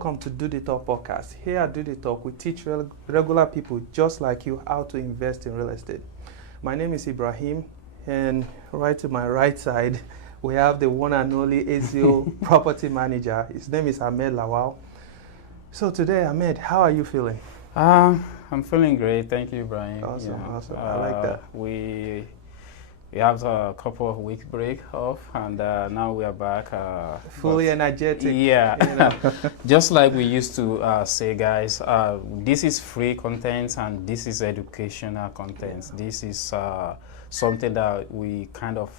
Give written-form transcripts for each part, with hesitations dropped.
welcome to Do the Talk podcast. Here at Do the Talk, we teach regular people just like you how to invest in real estate. My name is Ibrahim, and right to my right side, we have the one and only ACO property manager. His name is Ahmed Lawal. So today, Ahmed, how are you feeling? I'm feeling great. Thank you, Ibrahim. Awesome, awesome. I like that. We have a couple of weeks break off, and now we are back. Fully energetic. Yeah, you know. just like we used to say, guys. This is free content, and this is educational content. Yeah. This is something that we kind of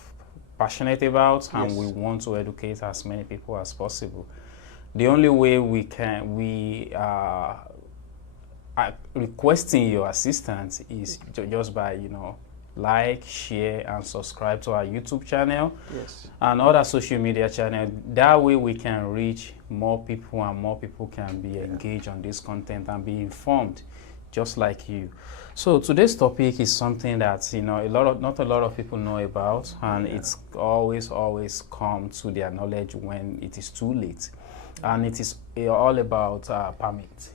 passionate about, and Yes. we want to educate as many people as possible. The only way we are requesting your assistance is just by like, share, and subscribe to our YouTube channel. Yes. And other social media channel. That way we can reach more people, and more people can be engaged on this content and be informed just like you. So today's topic is something that not a lot of people know about, and it's always come to their knowledge when it is too late. And it is all about permit.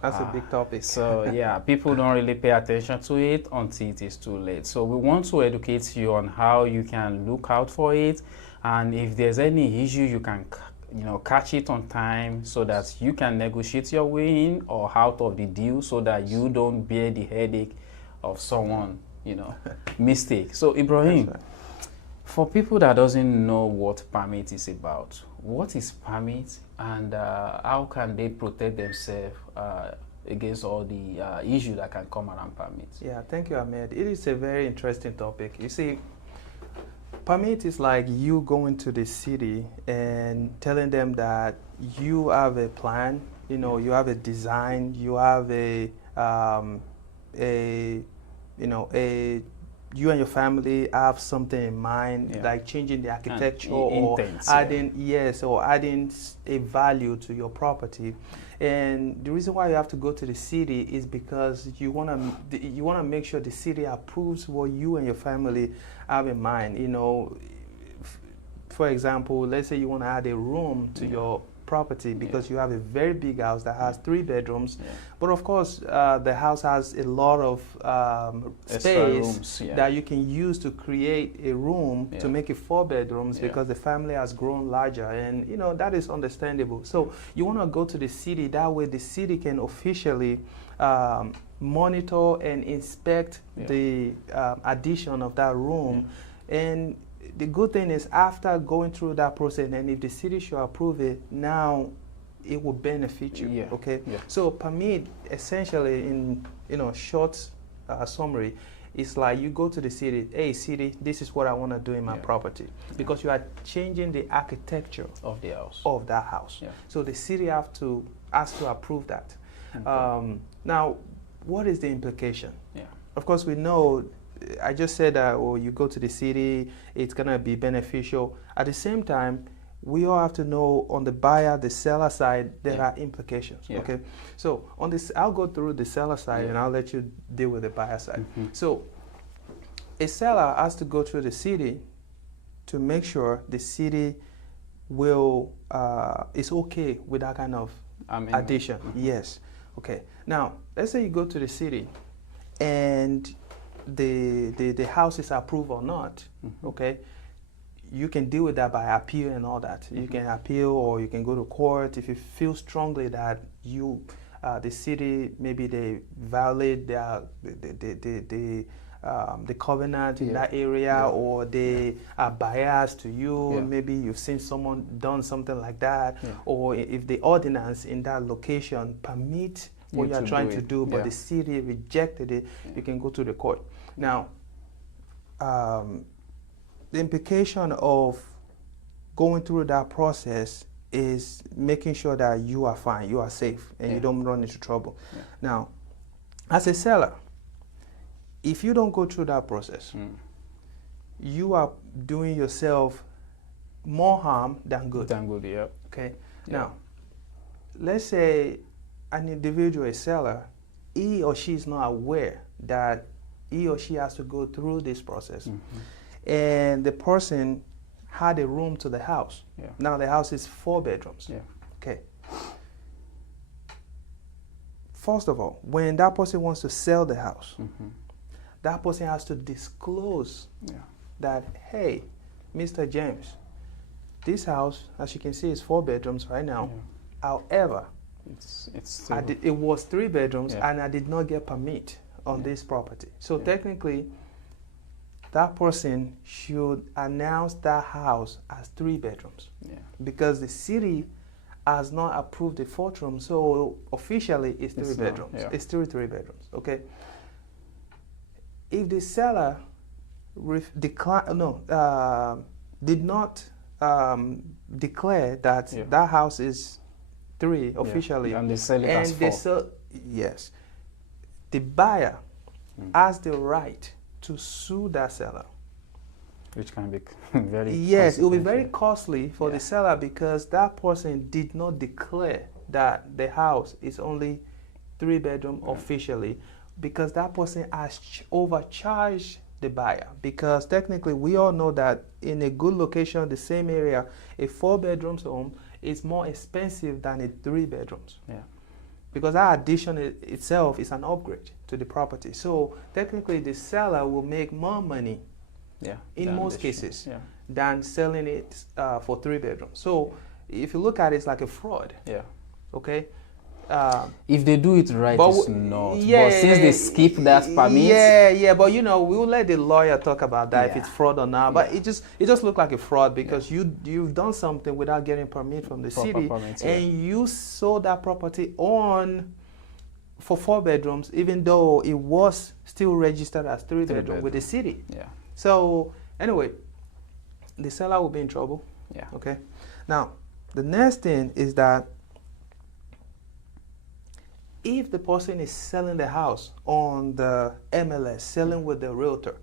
That's a big topic. So yeah, people don't really pay attention to it until it is too late. So we want to educate you on how you can look out for it, and if there's any issue, you can catch it on time so that you can negotiate your way in or out of the deal, so that you don't bear the headache of someone mistake. So Ibrahim, for people that doesn't know what permit is about, what is permit, and how can they protect themselves against all the issues that can come around permits? Yeah, thank you, Ahmed. It is a very interesting topic. You see, permit is like you going to the city and telling them that you have a plan, you have a design, you have you and your family have something in mind, like changing the architecture or adding adding a value to your property. And the reason why you have to go to the city is because you wanna make sure the city approves what you and your family have in mind. For example, let's say you want to add a room to your property because you have a very big house that has 3 bedrooms, but of course the house has a lot of space that you can use to create a room to make it 4 bedrooms because the family has grown larger, and that is understandable. So you want to go to the city, that way the city can officially monitor and inspect the addition of that room. And the good thing is, after going through that process, and if the city should approve it, now it will benefit you. Okay. So permit, essentially, in short summary, it's like you go to the city. Hey, city, this is what I want to do in my property, because you are changing the architecture of the house of that house. So the city has to approve that. Okay. Now, what is the implication? Of course, we know. I just said that, you go to the city, it's going to be beneficial. At the same time, we all have to know, on the buyer, the seller side, there are implications. Okay, so on this, I'll go through the seller side and I'll let you deal with the buyer side. So a seller has to go through the city to make sure the city is okay with that kind of addition. Yes. Okay. Now, let's say you go to the city and the house is approved or not. Okay, you can deal with that by appeal and all that. You can appeal, or you can go to court if you feel strongly that the city, maybe they violate the covenant in that area, or they are biased to you. Maybe you've seen someone done something like that, or if the ordinance in that location permit what you are trying to do, but the city rejected it, you can go to the court. Now, the implication of going through that process is making sure that you are fine, you are safe, and you don't run into trouble. Now, as a seller, if you don't go through that process, you are doing yourself more harm than good. Okay. Now, let's say an individual, a seller, he or she is not aware that he or she has to go through this process. And the person had a room to the house. Now the house is 4 bedrooms. Okay. first of all, when that person wants to sell the house, that person has to disclose that, hey, Mr. James, this house, as you can see, is 4 bedrooms right now. However, it was 3 bedrooms, and I did not get permit on this property. So technically, that person should announce that house as 3 bedrooms because the city has not approved the 4th room. So officially, it's 3 bedrooms. It's still 3 bedrooms. Okay. If the seller did not declare that that house is 3 officially, and they sell it as 4. Yes, the buyer has the right to sue that seller, which can be very it will be very costly for the seller because that person did not declare that the house is only 3 bedroom officially, because that person has overcharged the buyer. Because technically, we all know that in a good location, the same area, a 4 bedrooms home is more expensive than a 3 bedrooms. Because that addition itself is an upgrade to the property. So technically, the seller will make more money in most cases than selling it for 3 bedrooms. So if you look at it, it's like a fraud. Okay. If they do it right, it's not. But since they skip that permit, but you know, we'll let the lawyer talk about that if it's fraud or not. But it just looked like a fraud because you've done something without getting permit from the city, and you sold that property on for 4 bedrooms, even though it was still registered as 3 bedroom with the city. So anyway, the seller will be in trouble. Okay. Now, the next thing is that if the person is selling the house on the MLS, selling with the realtor,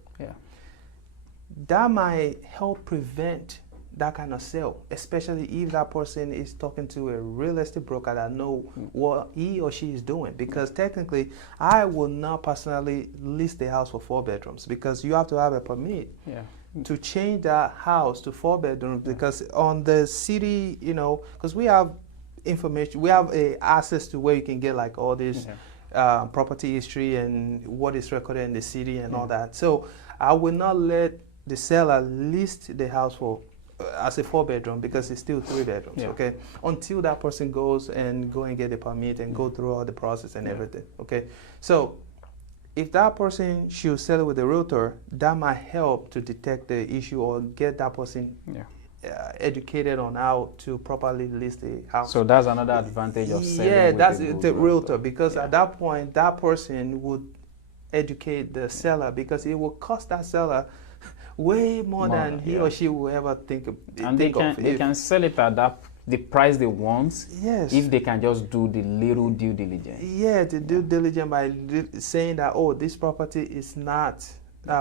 that might help prevent that kind of sale, especially if that person is talking to a real estate broker that know what he or she is doing. Because technically, I will not personally list the house for 4 bedrooms because you have to have a permit to change that house to 4 bedrooms. Because on the city, you know, because we have information, we have access to where you can get like all this property history and what is recorded in the city and all that. So I will not let the seller list the house for as a 4 bedroom because it's still 3 bedrooms. Okay, until that person goes and get the permit and go through all the process and everything. Okay, so if that person should sell it with a realtor, that might help to detect the issue or get that person educated on how to properly list the house. So that's another advantage of selling with that's the realtor, because at that point that person would educate the seller, because it will cost that seller way more than he or she will ever think of. And they can sell it at the price they want if they can just do the little due diligence. The due diligence by saying that, oh, this property is not,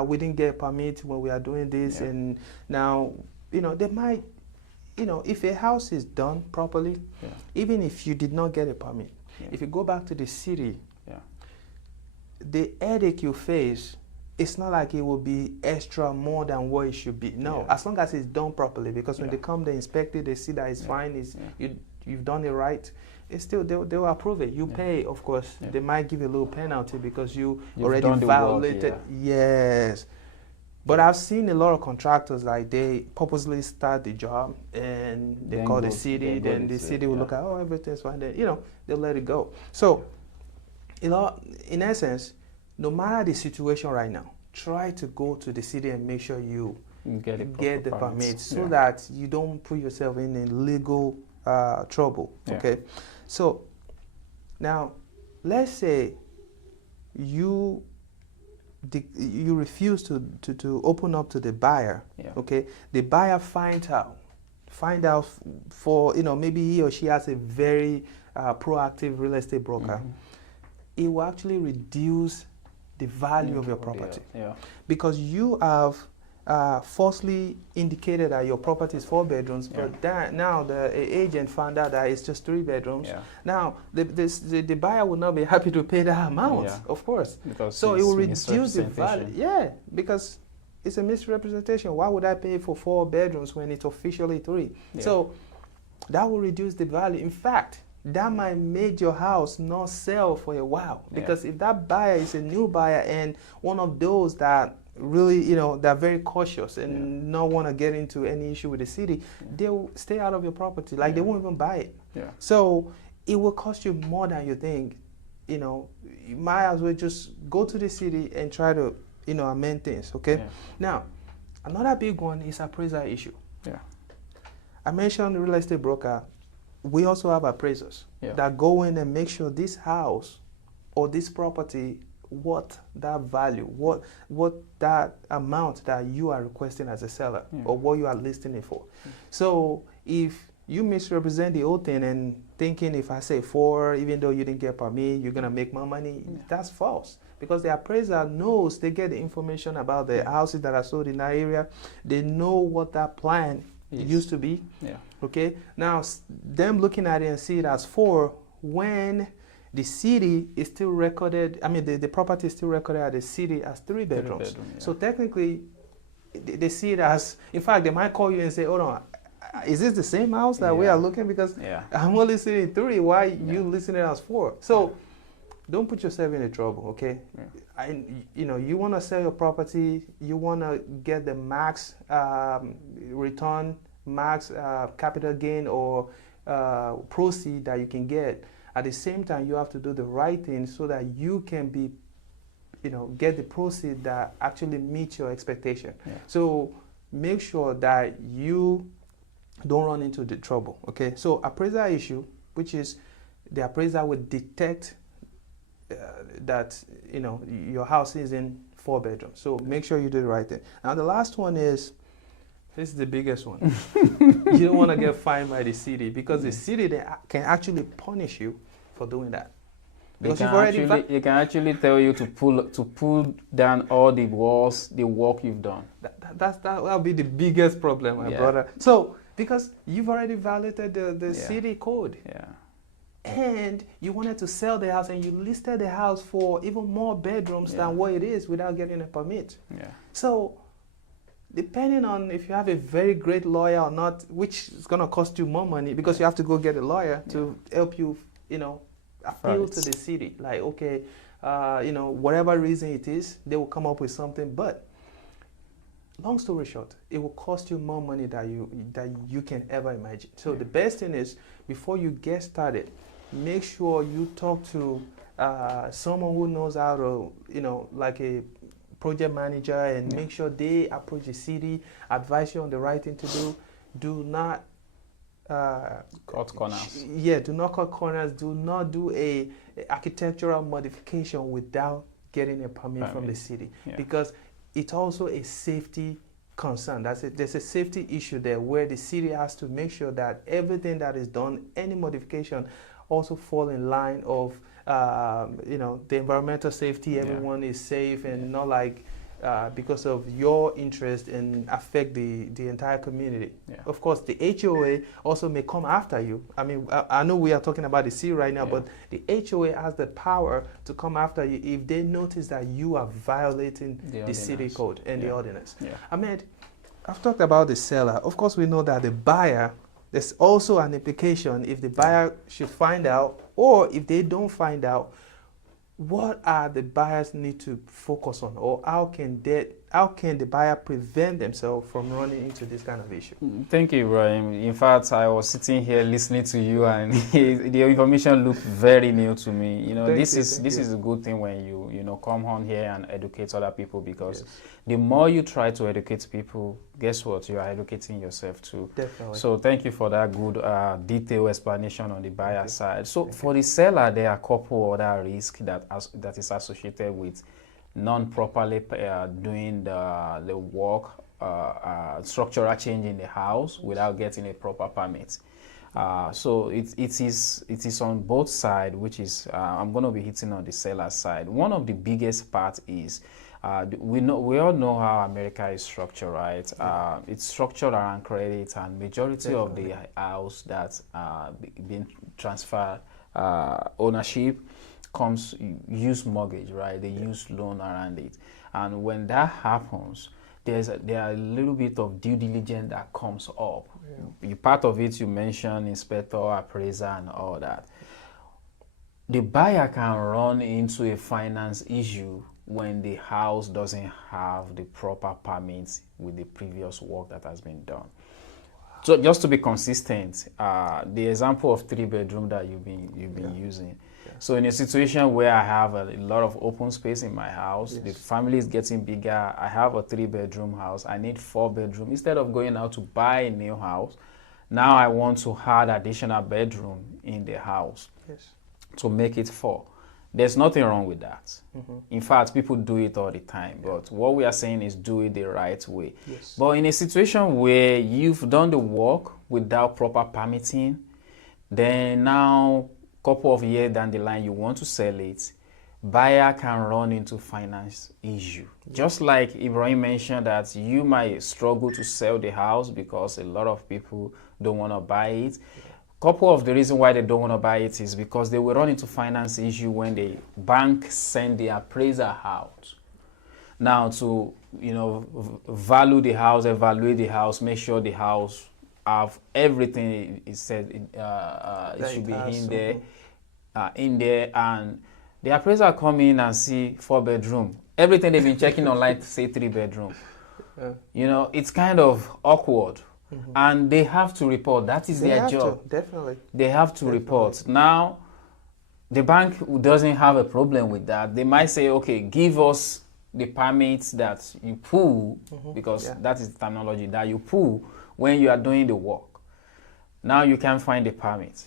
we didn't get a permit when we are doing this, and now, you know, they might, you know, if a house is done properly, even if you did not get a permit, if you go back to the city, the headache you face, it's not like it will be extra more than what it should be. No, as long as it's done properly, because when they come, they inspect it, they see that it's fine, you've done it right, it's still, they'll approve it. You pay, of course. They might give you a little penalty because you've already violated. Yes. But I've seen a lot of contractors, like they purposely start the job and they call the city, then the city will look at, oh, everything's fine, then, you know, they'll let it go. So, you know, in essence, no matter the situation right now, try to go to the city and make sure you get the permit so that you don't put yourself in a legal trouble. Okay, so now let's say you refuse to open up to the buyer. Okay, the buyer find out for, you know, maybe he or she has a very proactive real estate broker. It will actually reduce the value of your property because you have falsely indicated that your property is 4 bedrooms, but now the agent found out that it's just 3 bedrooms. Now the buyer will not be happy to pay that amount, of course. Because so it will reduce the value. Because it's a misrepresentation. Why would I pay for 4 bedrooms when it's officially 3? So that will reduce the value. In fact, that might make your house not sell for a while. Because if that buyer is a new buyer and one of those that really, they're very cautious and not want to get into any issue with the city, they'll stay out of your property. Like they won't even buy it. So it will cost you more than you think. You might as well just go to the city and try to, amend things. Okay. Now, another big one is appraisal issue. I mentioned real estate broker. We also have appraisers that go in and make sure this house or this property, what that value, what that amount that you are requesting as a seller or what you are listing it for. So if you misrepresent the whole thing and thinking if I say 4, even though you didn't get permit, you're going to make more money, that's false. Because the appraiser knows, they get the information about the houses that are sold in that area. They know what that plan used to be. Okay. Now, them looking at it and see it as 4 when the city is still recorded. I mean, the property is still recorded at the city as 3 bedrooms. So technically, they see it as. In fact, they might call you and say, "Hold on, is this the same house that we are looking? Because I'm only seeing 3. Why you listing it as 4?" So don't put yourself into trouble. Okay. You want to sell your property. You want to get the max return, max capital gain or proceed that you can get. At the same time, you have to do the right thing so that you can be, get the proceed that actually meets your expectation. So make sure that you don't run into the trouble. Okay. So appraisal issue, which is the appraiser will detect that your house is in 4 bedrooms. So make sure you do the right thing. Now the last one is. This is the biggest one. You don't want to get fined by the city because the city they can actually punish you for doing that. Because they can actually tell you to pull down all the walls, the work you've done. That'll be the biggest problem, my brother. So because you've already violated the city code. And you wanted to sell the house and you listed the house for even more bedrooms than what it is without getting a permit. So depending on if you have a very great lawyer or not, which is going to cost you more money because you have to go get a lawyer to help you, appeal to the city. Like, okay, whatever reason it is, they will come up with something. But long story short, it will cost you more money than you can ever imagine. So the best thing is, before you get started, make sure you talk to someone who knows how to, like a project manager, and make sure they approach the city, advise you on the right thing to do. Do not cut corners. Do not cut corners. Do not do a architectural modification without getting a permit from the city, because it's also a safety concern. There's a safety issue there where the city has to make sure that everything that is done, any modification, also fall in line of the environmental safety. Everyone is safe and not like because of your interest and affect the entire community. Of course, the HOA also may come after you. I mean, I know we are talking about the city right now, but the HOA has the power to come after you if they notice that you are violating the city code and the ordinance. Ahmed, I've talked about the seller. Of course, we know that the buyer, there's also an implication if the buyer should find out, or if they don't find out, what are the buyers need to focus on, or how can the buyer prevent themselves from running into this kind of issue? Thank you, Ibrahim. In fact, I was sitting here listening to you, and the information looked very new to me. This is a good thing when you come on here and educate other people, because the more you try to educate people, guess what? You are educating yourself too. Definitely. So thank you for that good detailed explanation on the buyer side. So for the seller, there are a couple other risks that is associated with non-properly doing the work, structural change in the house without getting a proper permit. So it is on both sides, which is I'm going to be hitting on the seller side. One of the biggest part is we all know how America is structured, right? It's structured around credit, and majority of the house that's being transferred ownership use mortgage, right? They use loan around it, and when that happens, there are a little bit of due diligence that comes up. Part of it you mentioned inspector, appraiser, and all that. the buyer can run into a finance issue when the house doesn't have the proper permits with the previous work that has been done. So just to be consistent, the example of 3-bedroom that you've been using. Yeah. So in a situation where I have a lot of open space in my house, the family is getting bigger, I have a 3-bedroom house, I need 4-bedroom. Instead of going out to buy a new house, now I want to add additional bedroom in the house to make it 4. There's nothing wrong with that. In fact, people do it all the time. But what we are saying is do it the right way. But in a situation where you've done the work without proper permitting, then now, a couple of years down the line, you want to sell it, buyer can run into finance issue. Just like Ibrahim mentioned that you might struggle to sell the house because a lot of people don't want to buy it. Couple of the reasons why they don't want to buy it is because they will run into finance issue when the bank send the appraiser out. Now to value the house, evaluate the house, make sure the house have everything it said it should be in there, and the appraiser come in and see 4-bedroom. Everything they've been checking online to say 3-bedroom. It's kind of awkward. And they have to report. That is their job. Definitely. They have to report. Now, the bank doesn't have a problem with that. They might say, okay, give us the permits that you pull, because that is the terminology that you pull when you are doing the work. Now you can find the permit.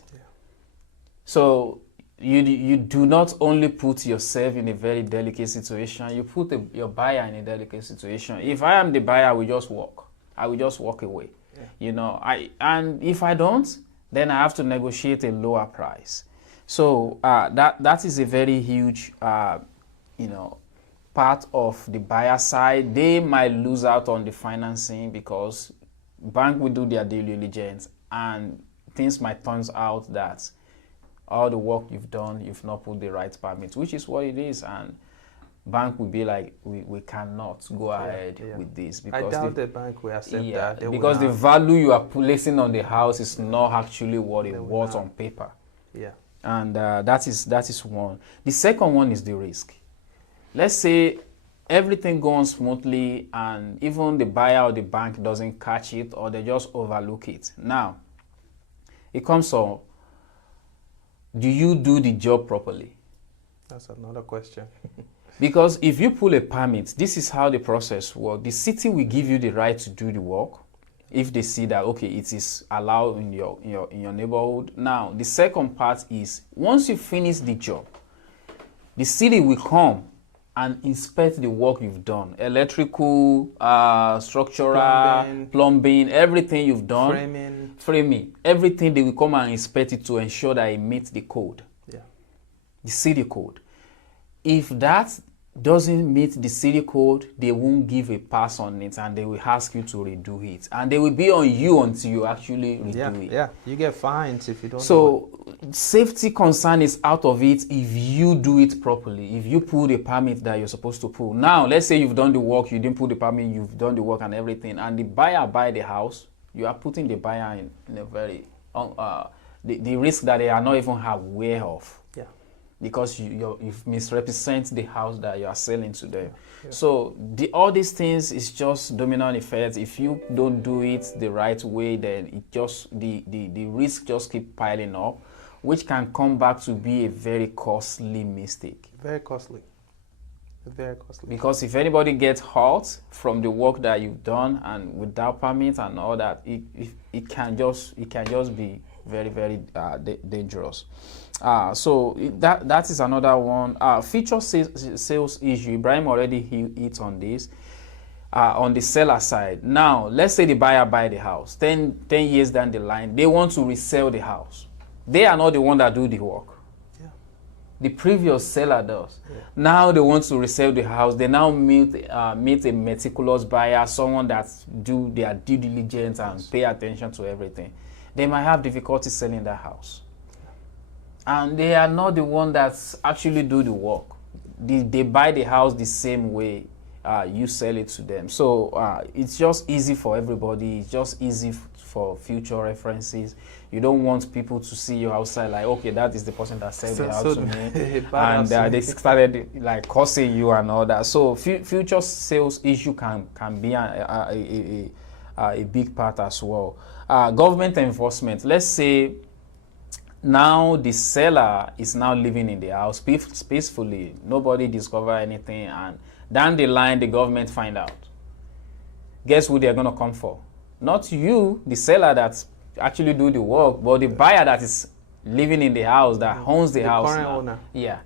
So you do not only put yourself in a very delicate situation, you put your buyer in a delicate situation. If I am the buyer, I will just walk. I will just walk away. And if I don't, then I have to negotiate a lower price. So that is a very huge, part of the buyer side. They might lose out on the financing because bank will do their due diligence, and things might turn out that all the work you've done, you've not put the right permit, which is what it is, and bank will be like, we cannot go ahead with this. Because I doubt the bank will accept that. Because the value you are placing on the house is not actually what it was on paper. And that is one. The second one is the risk. Let's say everything goes smoothly and even the buyer or the bank doesn't catch it, or they just overlook it. Now, it comes on, do you do the job properly? That's another question. Because if you pull a permit, this is how the process works. The city will give you the right to do the work if they see that, okay, it is allowed in your neighborhood. Now, the second part is, once you finish the job, the city will come and inspect the work you've done. Electrical, structural, plumbing, everything you've done. Framing. Everything, they will come and inspect it to ensure that it meets the code. The city code. If that doesn't meet the city code, they won't give a pass on it, and they will ask you to redo it. And they will be on you until you actually redo it. Yeah, you get fines if you don't. So safety concern is out of it if you do it properly, if you pull the permit that you're supposed to pull. Now, let's say you've done the work, you didn't pull the permit, you've done the work and everything, and the buyer buy the house, you are putting the buyer in a very, the risk that they are not even aware of. Because you've misrepresent the house that you are selling to them. So all these things is just domino effect. If you don't do it the right way, then it just the risk just keep piling up, which can come back to be a very costly mistake. Very costly. Very costly. Because if anybody gets hurt from the work that you've done and without permit and all that, it can just be very, very dangerous. So that is another one. Future sales issue. Ibrahim already hit on this. On the seller side. Now, let's say the buyer buy the house. 10 years down the line, they want to resell the house. They are not the one that do the work. The previous seller does. Now they want to resell the house. They now meet a meticulous buyer, someone that do their due diligence and pay attention to everything. They might have difficulty selling that house. And they are not the one that actually do the work. They buy the house the same way you sell it to them. So it's just easy for everybody. It's just easy for future references. You don't want people to see you outside like, okay, that is the person that sold the house to me, and they started like cursing you and all that. So future sales issue can be a big part as well. Government enforcement. Let's say now the seller is now living in the house peacefully. Nobody discover anything, and down the line the government find out. Guess who they're gonna come for? Not you, the seller that actually do the work, but the buyer that is living in the house, that owns the house. Current owner. Yeah.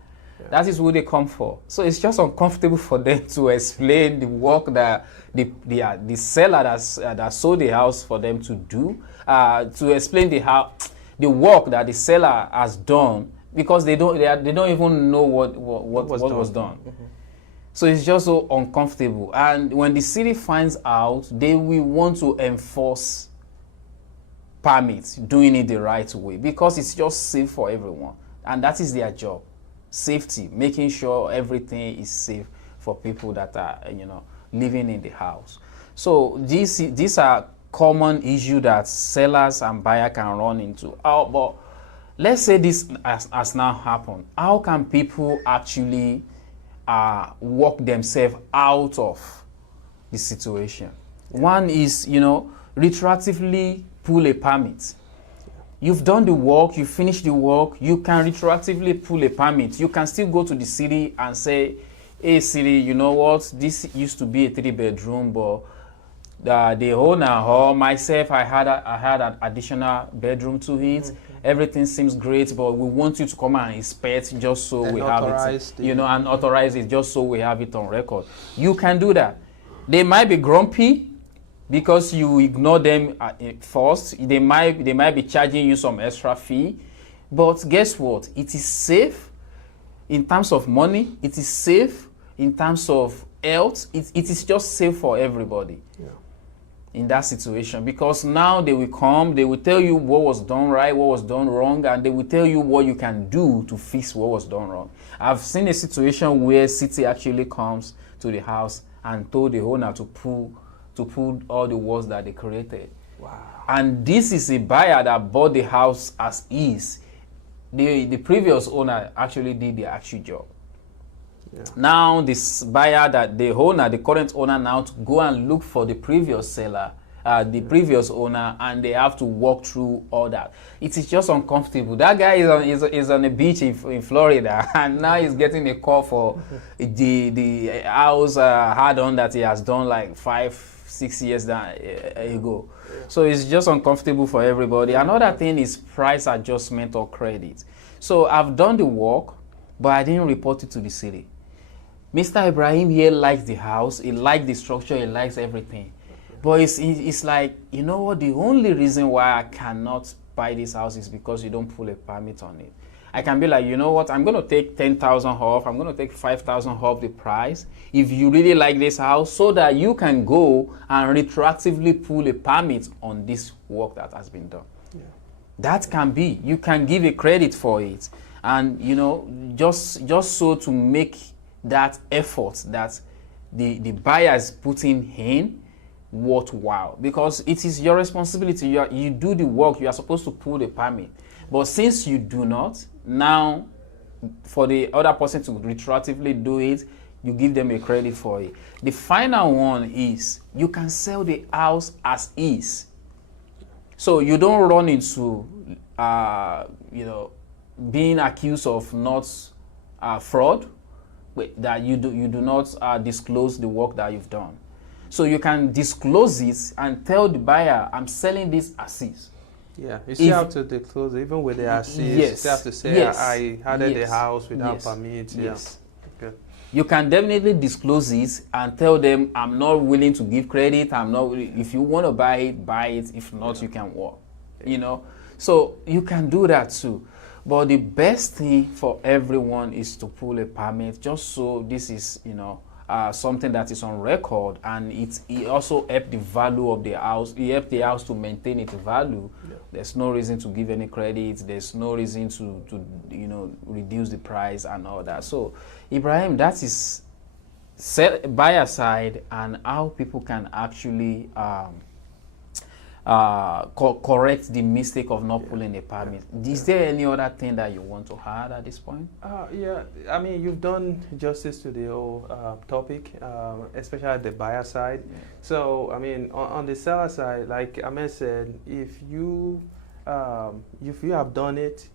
That is who they come for. So it's just uncomfortable for them to explain the work that the seller that sold the house for them to do, to explain the work that the seller has done, because they don't even know what was done. Mm-hmm. So it's just so uncomfortable. And when the city finds out, they will want to enforce permits, doing it the right way, because it's just safe for everyone. And that is their job. Safety, making sure everything is safe for people that are, living in the house. So these are common issues that sellers and buyers can run into. But let's say this has now happened. How can people actually work themselves out of the situation? One is, retroactively pull a permit. You've done the work, you finished the work, you can retroactively pull a permit. You can still go to the city and say, hey city, you know what, this used to be a 3-bedroom, but the owner or myself, I had an additional bedroom to it. Mm-hmm. Everything seems great, but we want you to come and inspect just so we have it, and authorize it just so we have it on record. You can do that. They might be grumpy because you ignore them first. They might be charging you some extra fee, but guess what? It is safe in terms of money. It is safe in terms of health. It is just safe for everybody. Yeah. In that situation, because now they will come, they will tell you what was done right, what was done wrong, and they will tell you what you can do to fix what was done wrong. I've seen a situation where city actually comes to the house and told the owner to pull all the walls that they created. Wow. And this is a buyer that bought the house as is. The previous owner actually did the actual job. Yeah. Now this buyer, the current owner now to go and look for the previous seller, previous owner, and they have to walk through all that. It is just uncomfortable. That guy is on a beach in Florida, and now he's getting a call for the house add-on that he has done like 5-6 years ago. Yeah. So it's just uncomfortable for everybody. Another thing is price adjustment or credit. So I've done the work, but I didn't report it to the city. Mr. Ibrahim here likes the house, he likes the structure, he likes everything. But it's like, you know what, the only reason why I cannot buy this house is because you don't pull a permit on it. I can be like, you know what, I'm going to take 10,000 off, I'm going to take 5,000 off the price if you really like this house, so that you can go and retroactively pull a permit on this work that has been done. Yeah. That can be, you can give a credit for it. And, just so to make that effort that the buyer is putting in worthwhile, because it is your responsibility. You do the work, you are supposed to pull the permit. But since you do not, now for the other person to retroactively do it, you give them a credit for it. The final one is you can sell the house as is. So you don't run into being accused of not fraud, that you do not disclose the work that you've done. So you can disclose it and tell the buyer, I'm selling this as is. Yeah, you still have to disclose it, even with the as is. Yes. You still have to say, I added the house without permit. Yes. Yeah. Okay. You can definitely disclose it and tell them, I'm not willing to give credit. If you want to buy it. If not, you can walk. So you can do that too. But the best thing for everyone is to pull a permit, just so this is, something that is on record, and it also helps the value of the house. It helps the house to maintain its value. Yeah. There's no reason to give any credit. There's no reason to reduce the price and all that. So, Ibrahim, that is buyer side and how people can actually correct the mistake of not pulling a permit. Is there any other thing that you want to add at this point? Yeah, I mean, you've done justice to the whole topic, especially at the buyer side. Yeah. So, I mean, on the seller side, like Ahmed said, if you have done it,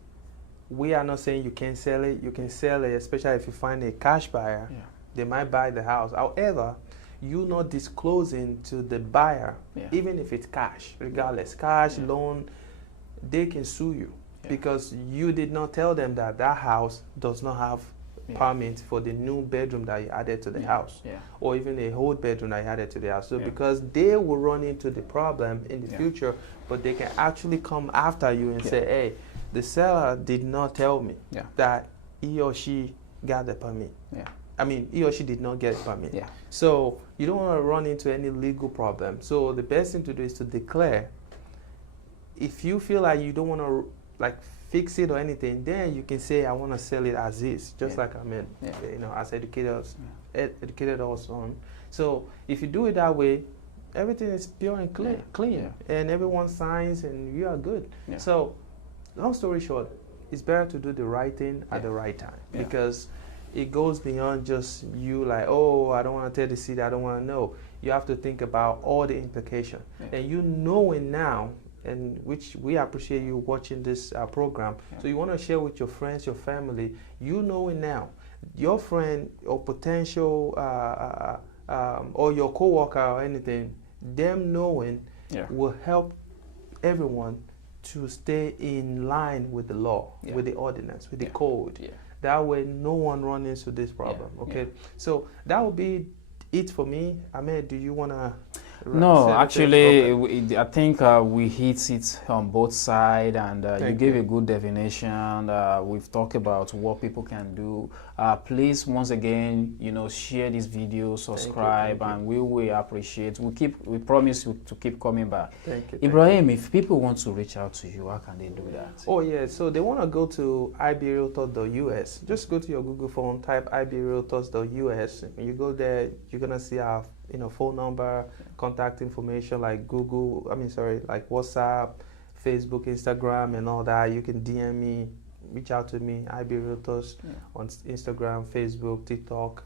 we are not saying you can't sell it. You can sell it, especially if you find a cash buyer. Yeah. They might buy the house. However, you not disclosing to the buyer, even if it's cash, regardless, cash, loan, they can sue you because you did not tell them that that house does not have permit for the new bedroom that you added to the house, or even a whole bedroom that you added to the house. So because they will run into the problem in the future, but they can actually come after you and say, hey, the seller did not tell me that he or she got the permit. I mean, he or she did not get a permit. So you don't want to run into any legal problem. So the best thing to do is to declare. If you feel like you don't want to like fix it or anything, then you can say, I want to sell it as is, just like Ahmed, you know, as educated us on. So if you do it that way, everything is pure and clean, and everyone signs and you are good. So long story short, it's better to do the right thing at the right time because it goes beyond just you like, oh, I don't want to tell the city, I don't want to know. You have to think about all the implications. And you knowing now, and which we appreciate you watching this program, so you want to share with your friends, your family, you knowing now, your friend or potential or your coworker or anything, them knowing will help everyone to stay in line with the law, with the ordinance, with the code. That way, no one runs into this problem. So that would be it for me. Ahmed, do you want to? No, actually, I think we hit it on both sides, and you gave a good definition. We've talked about what people can do. Please, once again, you know, share this video, subscribe, and we will appreciate. We promise to keep coming back. Ibrahim, if people want to reach out to you, how can they do that? Oh yeah, so they want to go to ibrealtors.us. Just go to your Google phone, type ibrealtors.us. When you go there, you're gonna see our phone number, contact information like like WhatsApp, Facebook, Instagram, and all that. You can DM me, reach out to me, IB Realtors on Instagram, Facebook, TikTok.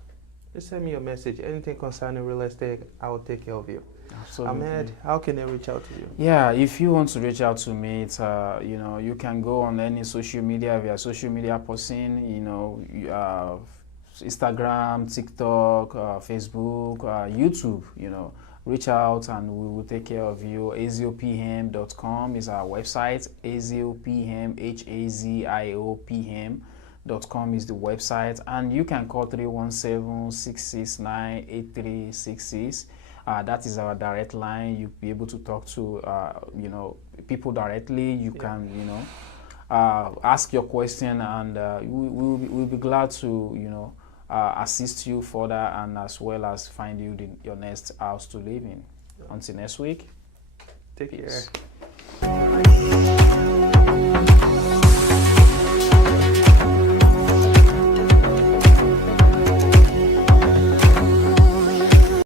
Just send me a message. Anything concerning real estate, I will take care of you. Absolutely. Ahmed, how can they reach out to you? Yeah, if you want to reach out to me, it's you can go on any social media. We are social media person. Instagram, TikTok, Facebook, YouTube, reach out and we will take care of you. aziopm.com is our website. aziopm, HAZIOPM.com is the website. And you can call 317-669-8366. That is our direct line. You'll be able to talk to, people directly. You can, ask your question and we'll be glad to, assist you further and as well as find you your next house to live in. Until next week, take care.